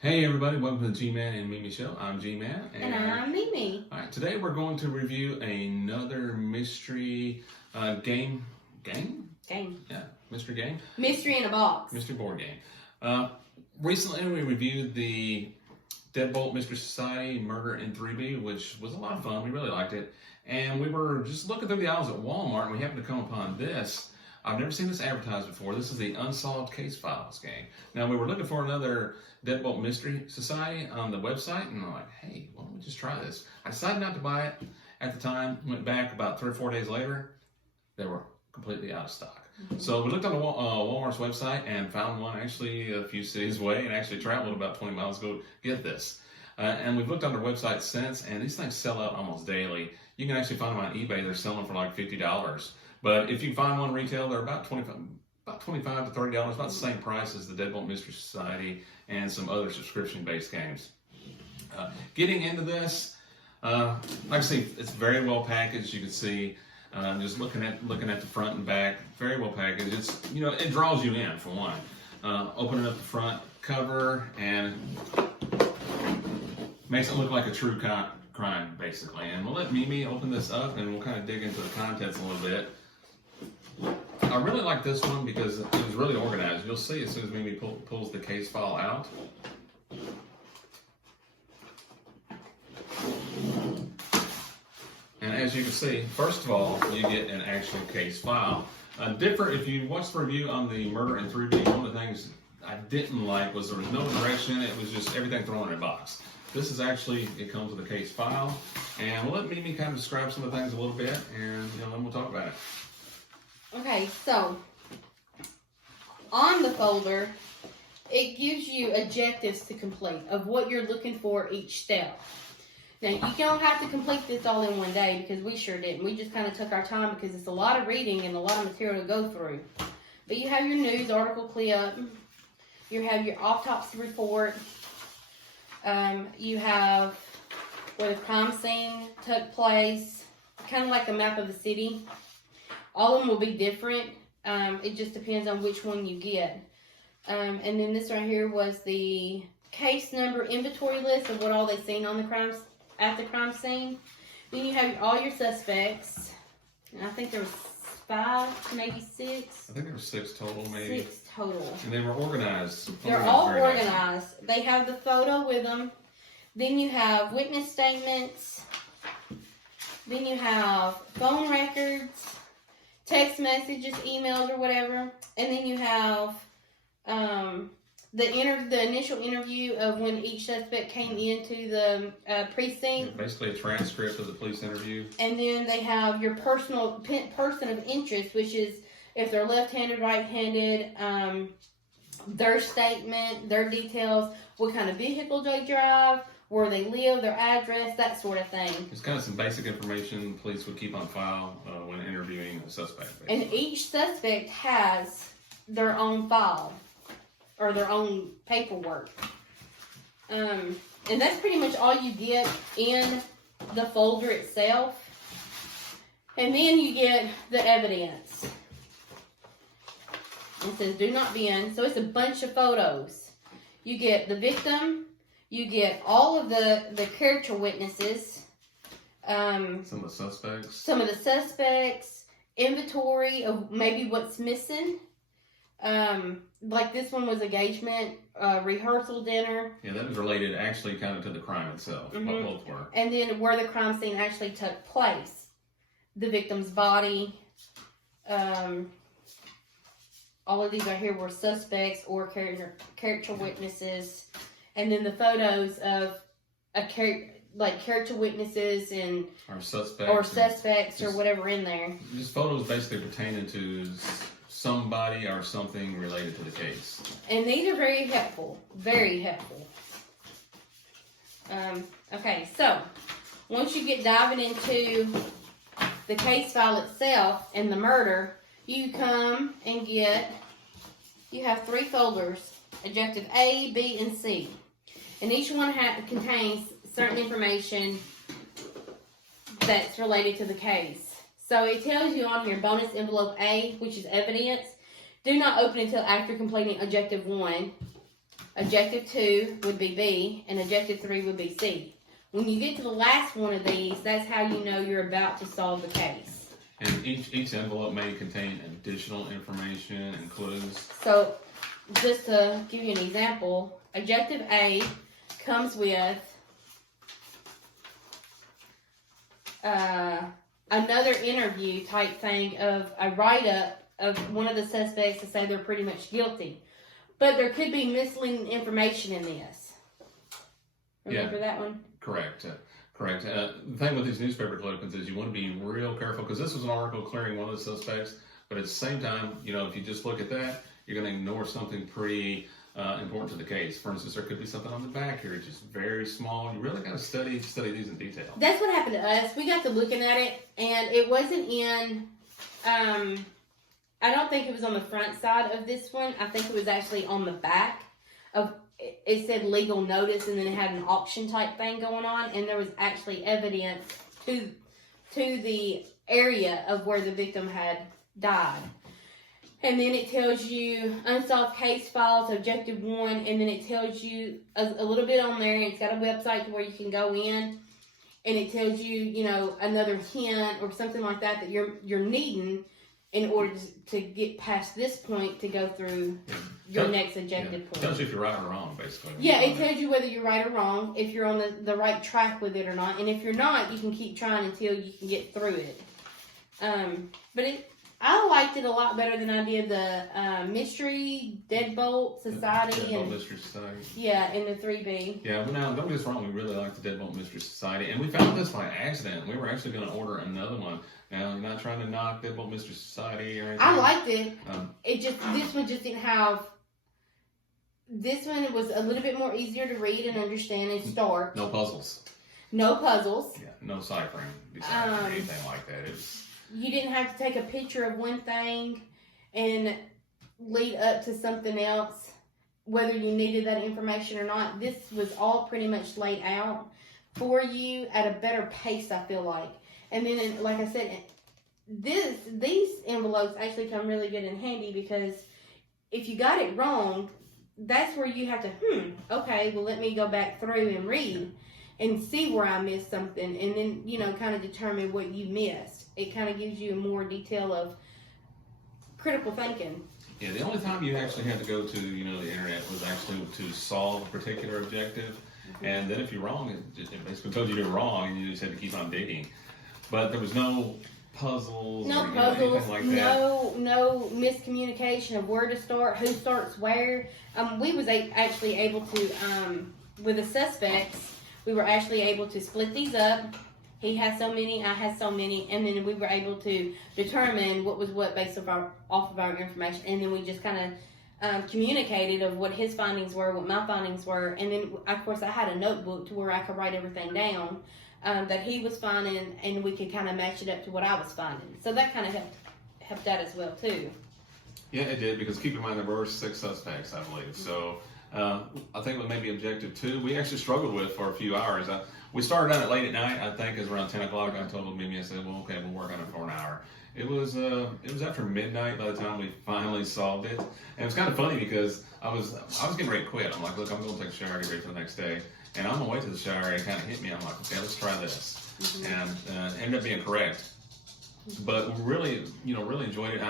Hey everybody, welcome to the G-Man and Mimi Show. I'm G-Man. And I'm Mimi. Alright, today we're going to review another mystery game. Game? Game. Yeah, mystery game. Mystery in a box. Mystery board game. Recently we reviewed the Deadbolt Mystery Society Murder in 3B, which was a lot of fun. We really liked it. And we were just looking through the aisles at Walmart and we happened to come upon this. I've never seen this advertised before. This is the Unsolved Case Files game. Now, we were looking for another Deadbolt Mystery Society on the website, and I'm like, hey, why don't we just try this? I decided not to buy it at the time. Went back about 3 or 4 days later. They were completely out of stock. Mm-hmm. So we looked on the Walmart's website and found one actually a few cities away and actually traveled about 20 miles to go get this. And we've looked on their website since, and these things sell out almost daily. You can actually find them on eBay. They're selling for like $50. But if you find one retail, they're about $25 to $30, about the same price as the Deadbolt Mystery Society and some other subscription-based games. Getting into this, like I say, it's very well packaged. You can see, just looking at the front and back, very well packaged. It's, you know, it draws you in for one. Opening up the front cover and makes it look like a true crime, basically. And we'll let Mimi open this up and we'll kind of dig into the contents a little bit. I really like this one because it was really organized. You'll see as soon as Mimi pulls the case file out. And as you can see, first of all, you get an actual case file. Different, if you watched the review on the Murder in 3D, one of the things I didn't like was there was no direction. It was just everything thrown in a box. This is actually, it comes with a case file. And we'll let Mimi kind of describe some of the things a little bit, and then we'll talk about it. Okay, so on the folder, it gives you objectives to complete of what you're looking for each step. Now, you don't have to complete this all in one day because we sure didn't. We just kind of took our time because it's a lot of reading and a lot of material to go through. But you have your news article clip. You have your autopsy report. You have where the crime scene took place, kind of like a map of the city. All of them will be different. It just depends on which one you get. And then this right here was the case number inventory list of what all they've seen on the at the crime scene. Then you have all your suspects. And I think there was 5, maybe 6. I think there were 6 total, maybe. 6 total. And they were organized. They're all organized. They have the photo with them. Then you have witness statements. Then you have phone records, text messages, emails, or whatever. And then you have the initial interview of when each suspect came into the precinct. Yeah, basically a transcript of the police interview. And then they have your person of interest, which is if they're left-handed, right-handed, their statement, their details, what kind of vehicle they drive, where they live, their address, that sort of thing. It's kind of some basic information police would keep on file when interviewing a suspect. Basically. And each suspect has their own file or their own paperwork. And that's pretty much all you get in the folder itself. And then you get the evidence. It says do not bin. So it's a bunch of photos. You get the victim. You get all of the character witnesses. Some of the suspects. Some of the suspects. Inventory of maybe what's missing. Like this one was engagement, rehearsal dinner. Yeah, that was related actually kind of to the crime itself. Mm-hmm. Both were. And then where the crime scene actually took place. The victim's body. All of these right here were suspects or character witnesses. And then the photos of character witnesses and or suspects or whatever in there. Just photos basically pertaining to somebody or something related to the case. And these are very helpful. Very helpful. Okay, so once you get diving into the case file itself and the murder, you come and you have 3 folders, objective A, B, and C. And each one contains certain information that's related to the case. So it tells you on here, bonus envelope A, which is evidence. Do not open until after completing objective 1. Objective 2 would be B, and objective 3 would be C. When you get to the last one of these, that's how you know you're about to solve the case. And each envelope may contain additional information and clues. So, just to give you an example, objective A comes with another interview type thing of a write-up of one of the suspects to say they're pretty much guilty. But there could be misleading information in this. Remember that one? Correct. Correct. The thing with these newspaper clippings is you want to be real careful, because this was an article clearing one of the suspects, but at the same time, if you just look at that, you're going to ignore something pretty important to the case. For instance, there could be something on the back here, just very small. You really got to study these in detail. That's what happened to us. We got to looking at it, and it wasn't in, I don't think it was on the front side of this one. I think it was actually on the back of, it said legal notice, and then it had an auction type thing going on, and there was actually evidence to the area of where the victim had died. And then it tells you Unsolved Case Files, Objective 1, and then it tells you a little bit on there. It's got a website to where you can go in, and it tells you, another hint or something like that that you're needing in order to get past this point to go through your next objective point. It tells you if you're right or wrong, basically. Yeah, it tells you whether you're right or wrong, if you're on the right track with it or not. And if you're not, you can keep trying until you can get through it. But I liked it a lot better than I did the Mystery Deadbolt Society. Deadbolt Mystery Society. Yeah, and the 3B. Yeah, well, now, don't get us wrong, we really like the Deadbolt Mystery Society. And we found this by accident. We were actually going to order another one. Now, you're not trying to knock Deadbolt Mystery Society or anything. I liked it. This one just didn't have... This one was a little bit more easier to read and understand and start. No puzzles. No puzzles. Yeah, no ciphering, or anything like that. It was... You didn't have to take a picture of one thing and lead up to something else, whether you needed that information or not. This was all pretty much laid out for you at a better pace, I feel like. And then, like I said, these envelopes actually come really good and handy, because if you got it wrong, that's where you have to, okay, well, let me go back through and read and see where I missed something, and then, kind of determine what you missed. It kind of gives you more detail of critical thinking. Yeah, the only time you actually had to go to, the internet was actually to solve a particular objective. Mm-hmm. And then if you're wrong, it basically told you you're wrong, and you just had to keep on digging. But there was no puzzles or anything like that. No miscommunication of where to start, who starts where. We was actually able to, with the suspects, we were actually able to split these up. He has so many, I had so many, and then we were able to determine what was what based off of our information, and then we just kind of communicated of what his findings were, what my findings were, and then, of course, I had a notebook to where I could write everything down that he was finding, and we could kind of match it up to what I was finding. So that kind of helped out as well, too. Yeah, it did, because keep in mind there were 6 suspects, I believe. So I think with maybe objective 2, we actually struggled with for a few hours. We started on it late at night. I think it was around 10 o'clock. I told Mimi, I said, well, okay, we'll work on it for an hour. It was after midnight by the time we finally solved it. And it was kind of funny because I was getting ready to quit. I'm like, look, I'm going to take a shower, get ready for the next day. And on my way to the shower, it kind of hit me. I'm like, okay, let's try this. Mm-hmm. And it ended up being correct. But really, really enjoyed it.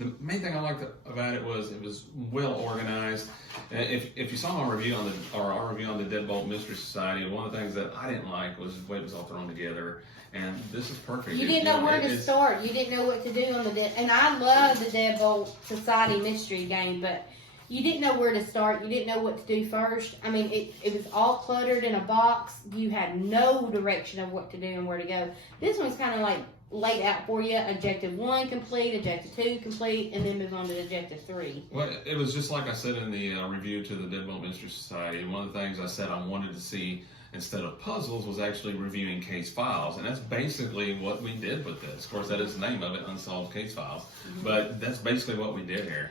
The main thing I liked about it was well organized. If you saw my review our review on the Deadbolt Mystery Society, one of the things that I didn't like was the way it was all thrown together. And this is perfect. You didn't know where to start. You didn't know what to do on and I love the Deadbolt Society mystery game, but you didn't know where to start. You didn't know what to do first. I mean, it was all cluttered in a box. You had no direction of what to do and where to go. This one's kind of like laid out for you. Objective 1 complete, objective 2 complete, and then move on to objective 3. Well, it was just like I said in the review to the Deadbolt Mystery Society. One of the things I said I wanted to see instead of puzzles was actually reviewing case files, and that's basically what we did with this. Of course, that is the name of it, Unsolved Case Files, but that's basically what we did here.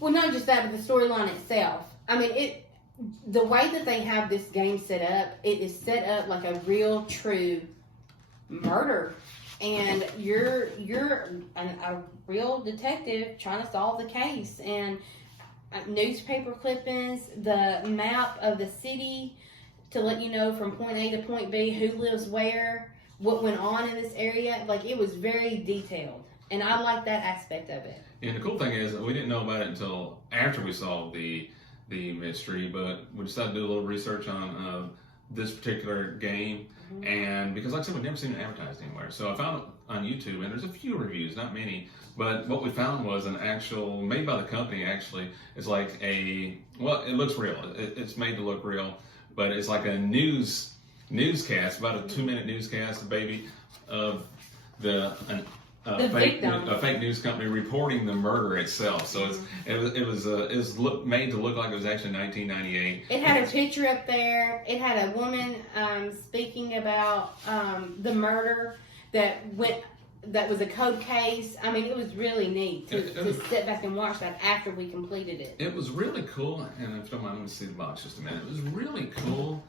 Well, not just that, but the storyline itself. I mean, the way that they have this game set up, it is set up like a real, true murder. And you're a real detective trying to solve the case. And newspaper clippings, the map of the city to let you know from point A to point B who lives where, what went on in this area. Like, it was very detailed, and I like that aspect of it. And the cool thing is we didn't know about it until after we solved the mystery, but we decided to do a little research on this particular game. And because, like I said, we'd never seen it advertised anywhere, so I found it on YouTube, and there's a few reviews, not many, but what we found was an actual, made by the company actually. It's like well, it looks real. It's made to look real, but it's like a newscast, about a 2-minute newscast, baby, of a fake news company reporting the murder itself. So it was made to look like it was actually 1998. It had a picture up there. It had a woman speaking about the murder that was a code case. I mean, it was really neat to sit back and watch that after we completed it. It was really cool, and if you don't mind, let me see the box just a minute. It was really cool.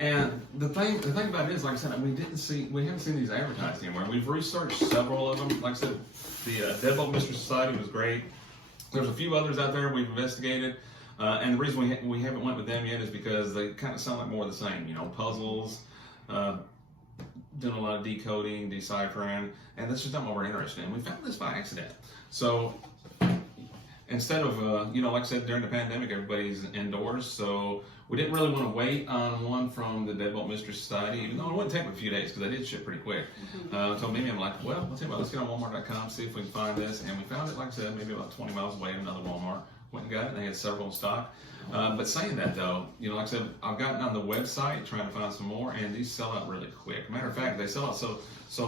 And the thing about it is, like I said, we haven't seen these advertised anywhere. We've researched several of them. Like I said, the Deadbolt Mystery Society was great. There's a few others out there we've investigated, and the reason we haven't went with them yet is because they kind of sound like more of the same. You know, puzzles, doing a lot of decoding, deciphering, and that's just not what we're interested in. We found this by accident. So instead of, like I said, during the pandemic, everybody's indoors, so we didn't really want to wait on one from the Deadbolt Mystery Society, even though it wouldn't take me a few days because they did ship pretty quick. So maybe I'm like, well, let's get on Walmart.com, see if we can find this. And we found it, like I said, maybe about 20 miles away at another Walmart. Went and got it, and they had several in stock. But saying that, though, like I said, I've gotten on the website trying to find some more, and these sell out really quick. Matter of fact, they sell out so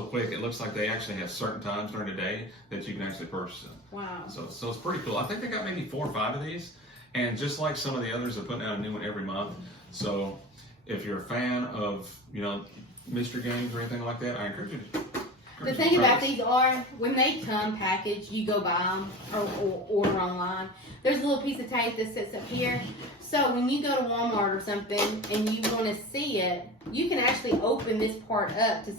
quick, it looks like they actually have certain times during the day that you can actually purchase them. Wow. So it's pretty cool. I think they got maybe 4 or 5 of these. And just like some of the others, they're putting out a new one every month. So if you're a fan of, mystery games or anything like that, I encourage you to. The thing about these are, when they come packaged, you go buy them or order online. There's a little piece of tape that sits up here. So when you go to Walmart or something and you want to see it, you can actually open this part up to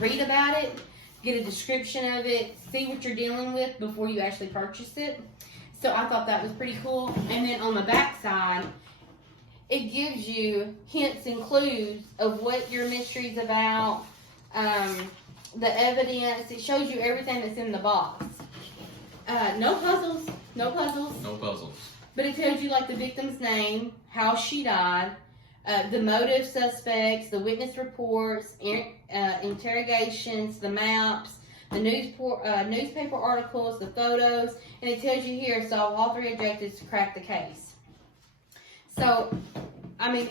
read about it, get a description of it, see what you're dealing with before you actually purchase it. So I thought that was pretty cool. And then on the back side, it gives you hints and clues of what your mystery's about, the evidence. It shows you everything that's in the box. No puzzles. No puzzles. But it tells you like the victim's name, how she died, the motive suspects, the witness reports, interrogations, the maps, the newspaper articles, the photos, and it tells you here, solve all 3 objectives to crack the case. So, I mean,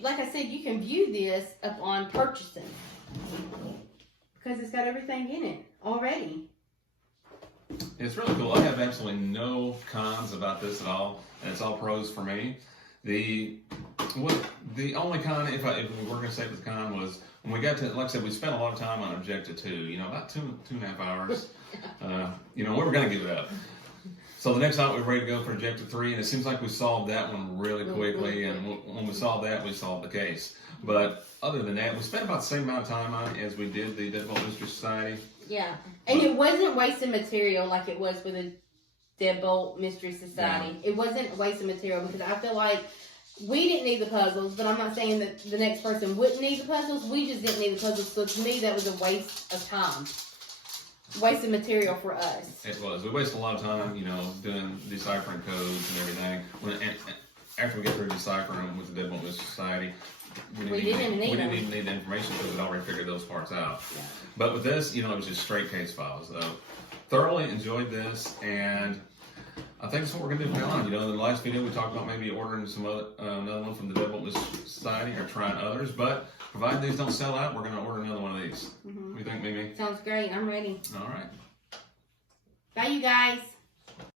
like I said, you can view this upon purchasing because it's got everything in it already. It's really cool. I have absolutely no cons about this at all, and it's all pros for me. The only con, if we were going to say it was a con, was when we got to, like I said, we spent a lot of time on Objective 2, about 2.5 hours. We were going to give it up. So the next night we were ready to go for Objective 3, and it seems like we solved that one really quickly, and when we solved that, we solved the case. But other than that, we spent about the same amount of time on it as we did the Deadbolt Mystery Society. Yeah, and it wasn't wasted material like it was with the Deadbolt Mystery Society. Yeah. It wasn't wasted material because I feel like we didn't need the puzzles, but I'm not saying that the next person wouldn't need the puzzles. We just didn't need the puzzles, so to me that was a waste of time. Wasted material for us. It was. We wasted a lot of time, doing deciphering codes and everything. After we get through deciphering with the Deadbolt Mystery Society, we didn't even need the information because we'd already figured those parts out. Yeah. But with this, it was just straight case files. Thoroughly enjoyed this, and I think that's what we're going to do from now on. In the last video we talked about maybe ordering some another one from the Deadbolt Mystery Society or trying others, but provided these don't sell out, we're going to order another one of these. What do you think, Mimi? Sounds great. I'm ready. All right. Bye, you guys.